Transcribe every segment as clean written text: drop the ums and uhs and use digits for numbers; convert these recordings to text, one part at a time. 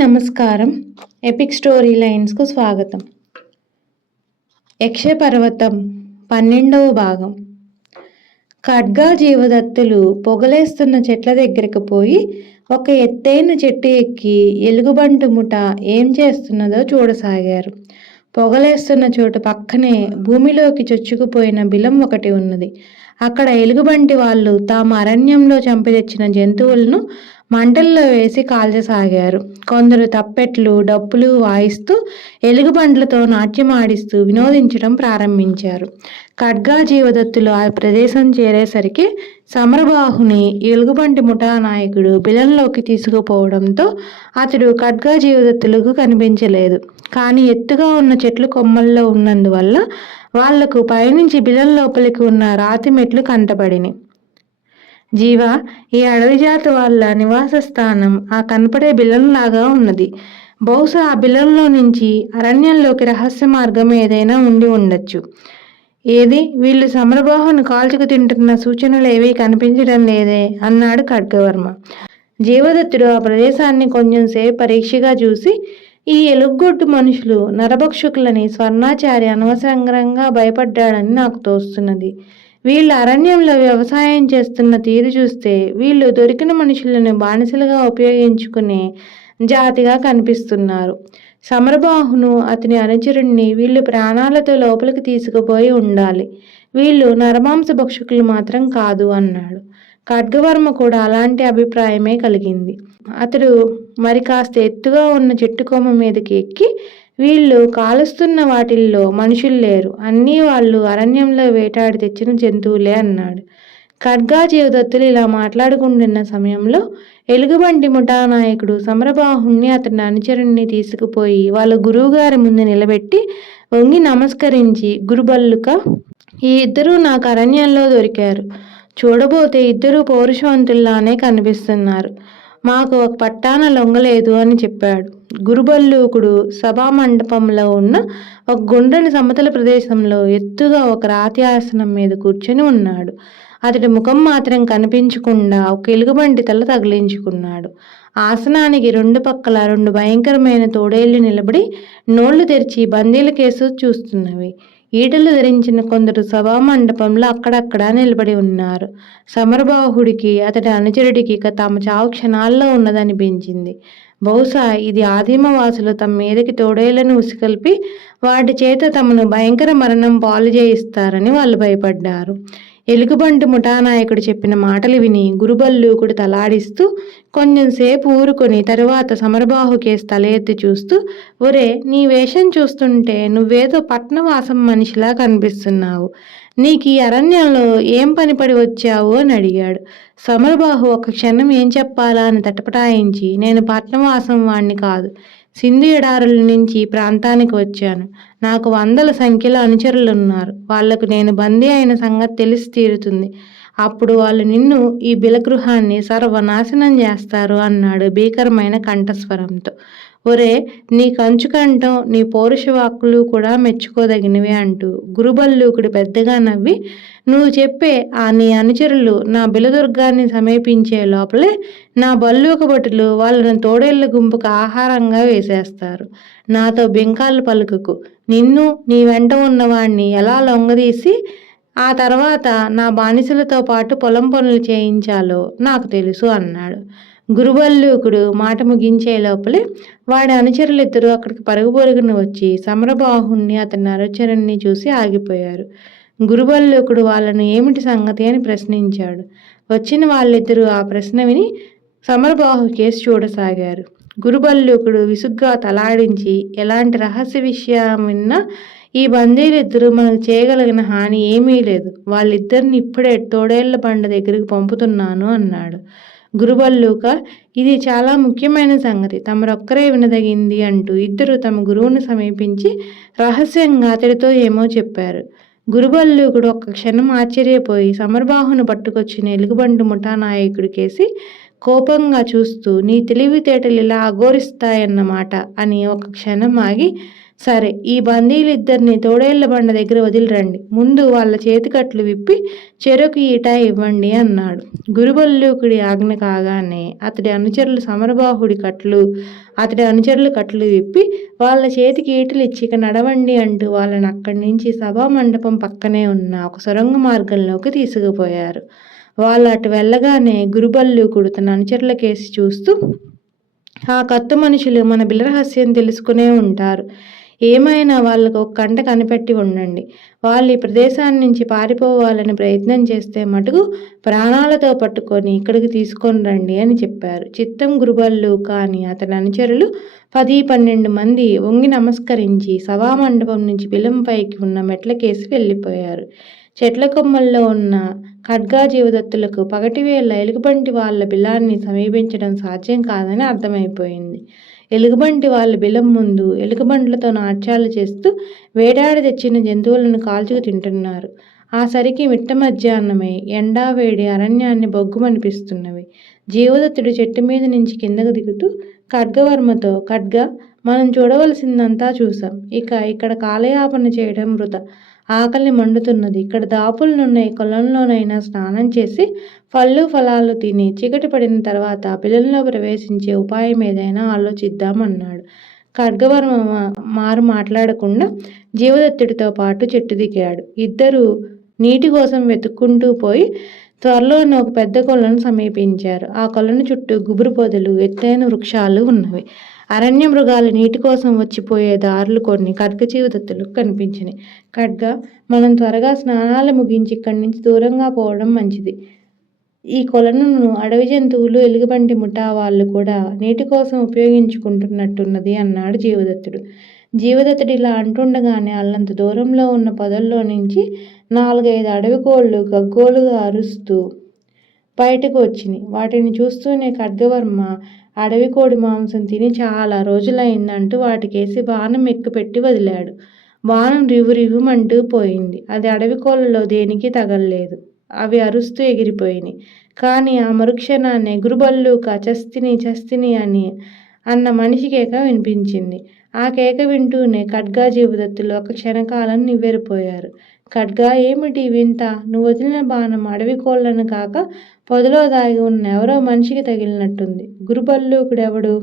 నమస్కారం. Epic story లైన్స్కు స్వాగతం. యక్షపర్వతం 12వ భాగం. ఖడ్గా జీవదత్తులు పొగలేస్తున్న చెట్ల దగ్గరకు పోయి ఒక ఎత్తైన చెట్టు ఎక్కి ఎలుగుబంటి ముఠ ఏం చేస్తున్నదో చూడసాగారు. పొగలేస్తున్న చోటు పక్కనే భూమిలోకి చొచ్చుకుపోయిన బిలం ఒకటి ఉన్నది. అక్కడ ఎలుగుబంటి వాళ్ళు తాము అరణ్యంలో చంపి తెచ్చిన జంతువులను మంటల్లో వేసి కాల్చసాగారు. కొందరు తప్పెట్లు, డప్పులు వాయిస్తూ ఎలుగుబంట్లతో నాట్యమాడిస్తూ వినోదించడం ప్రారంభించారు. ఖడ్గా జీవదత్తులు ఆ ప్రదేశం చేరేసరికి సమరబాహుని ఎలుగుబంటి ముఠా నాయకుడు బిలంలోకి తీసుకుపోవడంతో అతడు ఖడ్గా జీవదత్తులకు కనిపించలేదు. కానీ ఎత్తుగా ఉన్న చెట్లు కొమ్మల్లో ఉన్నందువల్ల వాళ్లకు పైనుంచి బిలం లోపలికి ఉన్న రాతి మెట్లు కంటపడినాయి. జీవ, ఈ అడవి జాతి వాళ్ళ నివాస స్థానం ఆ కనపడే బిలంలాగా ఉన్నది. బహుశా ఆ బిలంలో నుంచి అరణ్యంలోకి రహస్య మార్గం ఏదైనా ఉండి ఉండొచ్చు. ఏది, వీళ్ళు సమరబాహును కాల్చుకు తింటున్న సూచనలు ఏవీ కనిపించడం లేదే అన్నాడు ఖడ్గవర్మ. జీవదత్తుడు ఆ ప్రదేశాన్ని కొంచెంసేపు పరీక్షగా చూసి, ఈ ఎలుగొడ్డు మనుషులు నరభక్షకులని స్వర్ణాచారి అనవసరంగా భయపడ్డాడని నాకు తోస్తున్నది. వీళ్ళు అరణ్యంలో వ్యవసాయం చేస్తున్న తీరు చూస్తే వీళ్ళు దొరికిన మనుషులను బానిసలుగా ఉపయోగించుకునే జాతిగా కనిపిస్తున్నారు. సమరబాహును అతని అనుచరుణ్ణి వీళ్ళు ప్రాణాలతో లోపలికి తీసుకుపోయి ఉండాలి. వీళ్ళు నరమాంస భక్షకులు మాత్రం కాదు అన్నాడు. ఖడ్గవర్మ కూడా అలాంటి అభిప్రాయమే కలిగింది. అతడు మరి కాస్త ఎత్తుగా ఉన్న చెట్టు కొమ్మ మీదకి ఎక్కి, వీళ్ళు కాలుస్తున్న వాటిల్లో మనుషులు లేరు, అన్నీ వాళ్ళు అరణ్యంలో వేటాడి తెచ్చిన జంతువులే అన్నాడు. ఖడ్గా జీవదత్తులు ఇలా మాట్లాడుకుంటున్న సమయంలో ఎలుగుబంటి ముఠా నాయకుడు సమరబాహుణ్ణి అతని అనుచరుణ్ణి తీసుకుపోయి వాళ్ళ గురువుగారి ముందు నిలబెట్టి వంగి నమస్కరించి, గురుబల్లుక, ఈ ఇద్దరూ నాకు అరణ్యంలో దొరికారు. చూడబోతే ఇద్దరూ పౌరుషవంతుల్లానే కనిపిస్తున్నారు. మాకు ఒక పట్టాన లొంగలేదు అని చెప్పాడు. గురుబల్లూకుడు సభామండపంలో ఉన్న ఒక గుండ్రని సమతల ప్రదేశంలో ఎత్తుగా ఒక రాతి ఆసనం మీద కూర్చొని ఉన్నాడు. అతడి ముఖం మాత్రం కనిపించకుండా ఒక ఎలుగుబంటి తల తగిలించుకున్నాడు. ఆసనానికి రెండు పక్కల రెండు భయంకరమైన తోడేళ్లు నిలబడి నోళ్లు తెరిచి బందీల కేసు చూస్తున్నవి. ఈటలు ధరించిన కొందరు సభామండపంలో అక్కడక్కడా నిలబడి ఉన్నారు. సమరబాహుడికి అతడి అనుచరుడికి తమ చావు క్షణాల్లో ఉన్నదనిపించింది. బహుశా ఇది ఆదిమవాసులు తమ మీదకి తోడేళ్లను ఉసికల్పి వాటి చేత తమను భయంకర మరణం పాలు చేయిస్తారని వాళ్ళు భయపడ్డారు. ఎలుగుబంటి ముఠానాయకుడు చెప్పిన మాటలు విని గురుబల్లూకుడు తలాడిస్తూ కొంచెంసేపు ఊరుకొని తరువాత సమరబాహు కేసు తల ఎత్తి చూస్తూ, ఒరే, నీ వేషం చూస్తుంటే నువ్వేదో పట్నవాసం మనిషిలా కనిపిస్తున్నావు. నీకు ఈ అరణ్యంలో ఏం పనిపడి వచ్చావు అని అడిగాడు. సమరబాహు ఒక క్షణం ఏం చెప్పాలా అని తటపటాయించి, నేను పట్నవాసం వాణ్ణి కాదు, సింధు ఎడారుల నుంచి ప్రాంతానికి వచ్చాను. నాకు వందల సంఖ్యలో అనుచరులున్నారు. వాళ్లకు నేను బందీ అయిన సంగతి తెలిసి తీరుతుంది. అప్పుడు వాళ్ళు నిన్ను, ఈ బిలగృహాన్ని సర్వనాశనం చేస్తారు అన్నాడు భీకరమైన కంఠస్వరంతో. ఒరే, నీ కంచుకంఠం, నీ పౌరుషవాక్కులు కూడా మెచ్చుకోదగినవే అంటూ గురుబల్లూకుడు పెద్దగా నవ్వి, నువ్వు చెప్పే నీ అనుచరులు నా బిలదుర్గాన్ని సమీపించే లోపలే నా బల్లూక భటులు వాళ్ళను తోడేళ్ల గుంపుకు ఆహారంగా వేసేస్తారు. నాతో బింకాలు పలుకుకు. నిన్ను, నీ వెంట ఉన్నవాణ్ణి ఎలా లొంగదీసి ఆ తర్వాత నా బానిసలతో పాటు పొలం పనులు చేయించాలో నాకు తెలుసు అన్నాడు. గురుబల్లూకుడు మాట ముగించే లోపలే వాడి అనుచరులిద్దరూ అక్కడికి పరుగు పరుగున వచ్చి సమరబాహుణ్ణి అతని అనుచరుణ్ణి చూసి ఆగిపోయారు. గురుబల్లూకుడు వాళ్ళను ఏమిటి సంగతి అని ప్రశ్నించాడు. వచ్చిన వాళ్ళిద్దరూ ఆ ప్రశ్న విని సమరబాహు కేసు చూడసాగారు. గురుబల్లూకుడు విసుగ్గా తలాడించి, ఎలాంటి రహస్య విషయం విన్నా ఈ బందీలిద్దరూ మనకు చేయగలిగిన హాని ఏమీ లేదు. వాళ్ళిద్దరిని ఇప్పుడే తోడేళ్ల బండ దగ్గరికి పంపుతున్నాను అన్నాడు. గురుబల్లూక, ఇది చాలా ముఖ్యమైన సంగతి, తమరొక్కరే వినదగింది అంటూ ఇద్దరు తమ గురువును సమీపించి రహస్యంగా అతడితో ఏమో చెప్పారు. గురుబల్లూకుడు ఒక్క క్షణం ఆశ్చర్యపోయి సమరబాహును పట్టుకొచ్చిన ఎలుగుబంటి ముఠా నాయకుడి కేసి కోపంగా చూస్తూ, నీ తెలివితేటలు ఇలా అఘోరిస్తాయన్నమాట అని ఒక క్షణం ఆగి, సరే, ఈ బందీలిద్దరిని తోడేళ్ల బండ దగ్గర వదిలిరండి. ముందు వాళ్ళ చేతికట్లు విప్పి చెరకు ఈట ఇవ్వండి అన్నాడు. గురుబల్లూకుడి ఆజ్ఞ కాగానే అతడి అనుచరులు కట్లు విప్పి వాళ్ళ చేతికి ఈటలు ఇచ్చి ఇక నడవండి అంటూ వాళ్ళని అక్కడి నుంచి సభా మండపం పక్కనే ఉన్న ఒక సొరంగ మార్గంలోకి తీసుకుపోయారు. వాళ్ళు అటు వెళ్ళగానే గురుబల్లూకుడు తన అనుచరుల కేసి చూస్తూ, ఆ కత్తు మనుషులు మన బిలరహస్యం తెలుసుకునే ఉంటారు. ఏమైనా వాళ్ళకు ఒక కంట కనిపెట్టి ఉండండి. వాళ్ళు ఈ ప్రదేశాన్ని నుంచి పారిపోవాలని ప్రయత్నం చేస్తే మటుకు ప్రాణాలతో పట్టుకొని ఇక్కడికి తీసుకొని రండి అని చెప్పారు. చిత్తం గురుబల్లు కానీ అతని అనుచరులు 10-12 మంది వంగి నమస్కరించి సభామండపం నుంచి బిలంపైకి ఉన్న మెట్లకేసి వెళ్ళిపోయారు. చెట్ల కొమ్మల్లో ఉన్న ఖడ్గా జీవదత్తులకు పగటివేళ ఎలుగుబంటి వాళ్ళ బిలాన్ని సమీపించడం సాధ్యం కాదని అర్థమైపోయింది. ఎలుగుబంటి వాళ్ళ బిలం ముందు ఎలుగుబంట్లతో నాట్యాలు చేస్తూ వేటాడి తెచ్చిన జంతువులను కాల్చుకు తింటున్నారు. ఆ సరికి మిట్ట మధ్యాహ్నమై ఎండా వేడి అరణ్యాన్ని బొగ్గుమనిపిస్తున్నవి. జీవదత్తుడు చెట్టు మీద నుంచి కిందకు దిగుతూ ఖడ్గవర్మతో, ఖడ్గా, మనం చూడవలసిందంతా చూసాం. ఇక ఇక్కడ కాలయాపన చేయడం వృధా. ఆకలి మండుతున్నది. ఇక్కడ దాపులనున్న ఈ కొలంలోనైనా స్నానం చేసి పళ్ళు ఫలాలు తిని చీకటి పడిన తర్వాత బిలంలో ప్రవేశించే ఉపాయం ఏదైనా ఆలోచిద్దామన్నాడు. ఖడ్గవర్మ మారు మాట్లాడకుండా జీవదత్తుడితో పాటు చెట్టు దిగాడు. ఇద్దరు నీటి కోసం వెతుక్కుంటూ పోయి త్వరలోనే ఒక పెద్ద కొలను సమీపించారు. ఆ కొలను చుట్టూ గుబురు పొదలు, ఎత్తైన వృక్షాలు ఉన్నవి. అరణ్య మృగాలు నీటి కోసం వచ్చిపోయే దారులు కొన్ని ఖడ్గజీవదత్తులకు కనిపించినాయి. ఖడ్గా, మనం త్వరగా స్నానాలు ముగించి ఇక్కడి నుంచి దూరంగా పోవడం మంచిది. ఈ కొలనును అడవి జంతువులు, ఎలుగుబంటి ముఠా వాళ్ళు కూడా నీటి కోసం ఉపయోగించుకుంటున్నట్టున్నది అన్నాడు జీవదత్తుడు. జీవదత్తుడు ఇలా అంటుండగానే అల్లంత దూరంలో ఉన్న పొదల్లో నుంచి 4-5 అడవి కోళ్ళు గగ్గోలుగా అరుస్తూ బయటకు వచ్చినాయి. వాటిని చూస్తూనే ఖడ్గవర్మ అడవి కోడి మాంసం తిని చాలా రోజులైందంటూ వాటికేసి బాణం ఎక్కుపెట్టి వదిలాడు. బాణం రివ్వురివ్వుమంటూ పోయింది. అది అడవి కోళ్ళలో దేనికి తగలలేదు. అవి అరుస్తూ ఎగిరిపోయినాయి. కానీ ఆ మరుక్షణాన్నే గురుబల్లూక చస్తిని అన్న మనిషి కేక వినిపించింది. ఆ కేక వింటూనే ఖడ్గా జీవదత్తులు ఒక క్షణకాలం నివ్వెరపోయారు. ఖడ్గా, ఏమిటి వింత? నువ్వు వదిలిన బాణం అడవి కోళ్ళను కాక పొదలో దాగి ఉన్న ఎవరో మనిషికి తగిలినట్టుంది. గురుబల్లూకుడెవడు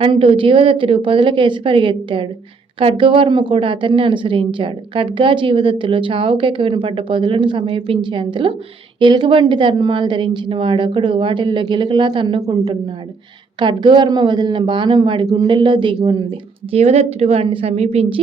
అంటూ జీవదత్తుడు పొదలకేసి పరిగెత్తాడు. ఖడ్గవర్మ కూడా అతన్ని అనుసరించాడు. ఖడ్గా జీవదత్తులు చావుకేక వినపడ్డ పొదలను సమీపించేంతలో ఎలుగుబంటి ధర్మాలు ధరించిన వాడొకడు వాటిల్లో గిలకలా తన్నుకుంటున్నాడు. ఖడ్గవర్మ వదిలిన బాణం వాడి గుండెల్లో దిగి ఉన్నది. జీవదత్తుడు వాడిని సమీపించి,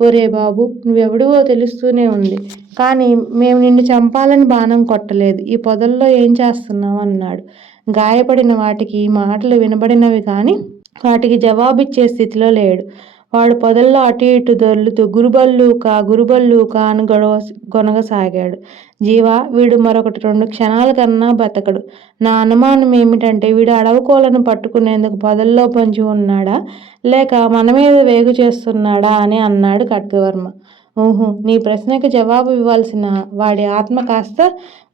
ఒరే బాబు, నువ్వెవడువో తెలుస్తూనే ఉంది. కానీ మేము నిన్ను చంపాలని బాణం కొట్టలేదు. ఈ పొదల్లో ఏం చేస్తున్నావు అన్నాడు. గాయపడిన వాటికి మాటలు వినబడినవి కానీ వాటికి జవాబిచ్చే స్థితిలో లేడు. వాడు పొదల్లో అటు ఇటు దొర్లుతూ గురుబల్లూకా అని గొనగసాగాడు. జీవా, వీడు మరొకటి 2 క్షణాల కన్నా బతకడు. నా అనుమానం ఏమిటంటే వీడు అడవికోలను పట్టుకునేందుకు పొదల్లో పొంచి ఉన్నాడా, లేక మన మీద వేగు చేస్తున్నాడా అని అన్నాడు ఖడ్గవర్మ. ఊహు, నీ ప్రశ్నకి జవాబు ఇవ్వాల్సిన వాడి ఆత్మ కాస్త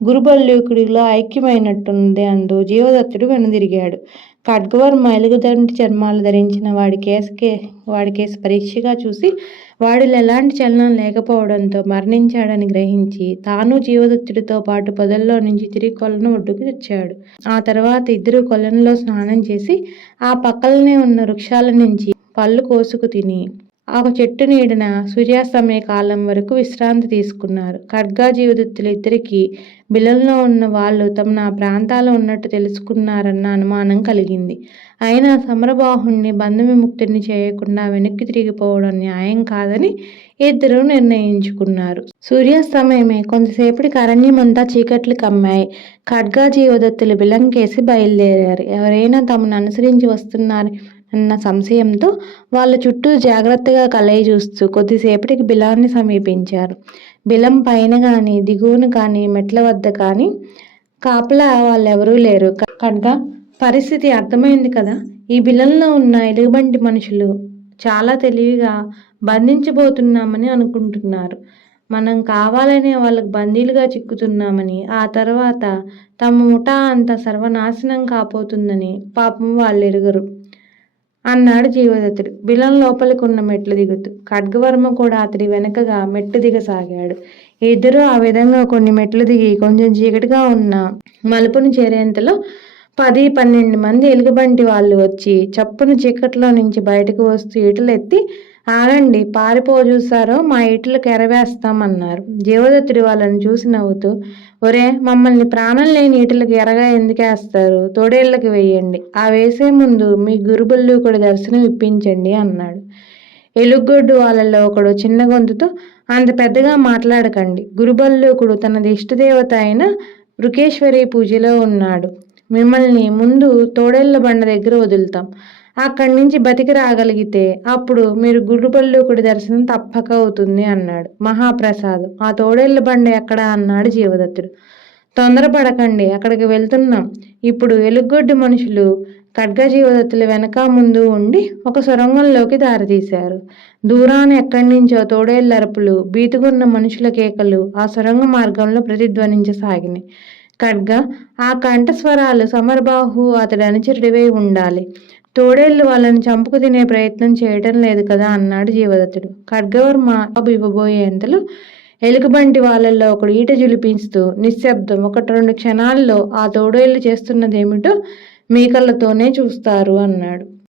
గురుబల్లూకుడిలో ఐక్యమైనట్టుంది అంటూ జీవదత్తుడు వెనుదిరిగాడు. ఖడ్గవర్మ ఎలుగుబంటి చర్మాలు ధరించిన వాడి కేసు పరీక్షగా చూసి వాడిలో ఎలాంటి చలనం లేకపోవడంతో మరణించాడని గ్రహించి తాను జీవదత్తుడితో పాటు పొదల్లో నుంచి తిరిగి కొలను ఒడ్డుకు తెచ్చాడు. ఆ తర్వాత ఇద్దరు కొలనులో స్నానం చేసి ఆ పక్కలనే ఉన్న వృక్షాల నుంచి పళ్ళు కోసుకు తిని ఒక చెట్టు నీడన సూర్యాస్తమయ కాలం వరకు విశ్రాంతి తీసుకున్నారు. ఖడ్గా జీవదత్తులు ఇద్దరికీ బిలంలో ఉన్న వాళ్ళు తమ నా ప్రాంతాల్లో ఉన్నట్టు తెలుసుకున్నారన్న అనుమానం కలిగింది. అయినా సమరబాహుణ్ణి బంధవిముక్తుడిని చేయకుండా వెనక్కి తిరిగిపోవడం న్యాయం కాదని ఇద్దరూ నిర్ణయించుకున్నారు. సూర్యాస్తమయమే కొంతసేపటికి అరణ్యమంతా చీకట్లు కమ్మాయి. ఖడ్గా జీవదత్తులు బిలంకేసి బయలుదేరారు. ఎవరైనా తమను అనుసరించి వస్తున్నారు అన్న సంశయంతో వాళ్ళ చుట్టూ జాగ్రత్తగా కలయి చూస్తూ కొద్దిసేపటికి బిలాన్ని సమీపించారు. బిలం పైన కానీ దిగువన కానీ మెట్ల వద్ద కానీ కాపలా వాళ్ళెవరూ లేరు. ఖడ్గా, పరిస్థితి అర్థమైంది కదా. ఈ బిలంలో ఉన్న ఎలుగుబంటి మనుషులు చాలా తెలివిగా బంధించబోతున్నామని అనుకుంటున్నారు. మనం కావాలనే వాళ్ళకు బందీలుగా చిక్కుతున్నామని, ఆ తర్వాత తమ ముఠా అంతా సర్వనాశనం కాబోతుందని పాపం వాళ్ళెరుగరు. అన్నాడు జీవదత్తుడు బిలం లోపలికి ఉన్న మెట్లు దిగుతూ. ఖడ్గవర్మ కూడా అతడి వెనకగా మెట్లు దిగసాగాడు. ఇద్దరూ ఆ విధంగా కొన్ని మెట్లు దిగి కొంచెం చీకటిగా ఉన్న మలుపును చేరేంతలో 10-12 మంది ఎలుగుబంటి వాళ్ళు వచ్చి చప్పున చీకట్లో నుంచి బయటకు వస్తూ ఈటలెత్తి, ఆగండి, పారిపోజూసారో మా ఈటలకు ఎరవేస్తామన్నారు. జీవదత్తుడు వాళ్ళని చూసి నవ్వుతూ, ఒరే, మమ్మల్ని ప్రాణం లేని ఈటలకు ఎరగా ఎందుకేస్తారు? తోడేళ్లకి వెయ్యండి. ఆ వేసే ముందు మీ గురుబల్లూకుడి దర్శనం ఇప్పించండి అన్నాడు. ఎలుగొడ్డు వాళ్ళలో ఒకడు చిన్న గొంతుతో, అంత పెద్దగా మాట్లాడకండి. గురుబల్లూకుడు తన ఇష్టదేవత అయిన వృకేశ్వరి పూజలో ఉన్నాడు. మిమ్మల్ని ముందు తోడేళ్ల బండ దగ్గర వదులుతాం. అక్కడి నుంచి బతికి రాగలిగితే అప్పుడు మీరు గురుబల్లూకుడి దర్శనం తప్పక అవుతుంది అన్నాడు. మహాప్రసాదం, ఆ తోడేళ్ల బండ ఎక్కడా అన్నాడు జీవదత్తుడు. తొందరపడకండి, అక్కడికి వెళ్తున్నాం. ఇప్పుడు ఎలుగొడ్డు మనుషులు ఖడ్గజీవదత్తుల వెనక ముందు ఉండి ఒక సొరంగంలోకి దారితీశారు. దూరాన ఎక్కడి నుంచో తోడేళ్ల అరుపులు, బీతుకున్న మనుషుల కేకలు ఆ సొరంగ మార్గంలో ప్రతిధ్వనించసాగినాయి. ఖడ్గ, ఆ కంఠస్వరాలు సమరబాహు అతడి అనుచరుడివై ఉండాలి. తోడేళ్లు వాళ్ళని చంపుకు తినే ప్రయత్నం చేయటం లేదు కదా అన్నాడు జీవదత్తుడు. ఖడ్గవర్మ జవాబు ఇవ్వబోయేంతలో ఎలుగుబంటి వాళ్ళల్లో ఒకడు ఈట జులిపిస్తూ నిశ్శబ్దం, 1-2 క్షణాల్లో ఆ తోడేళ్లు చేస్తున్నదేమిటో మీ కళ్ళతోనే చూస్తారు అన్నాడు.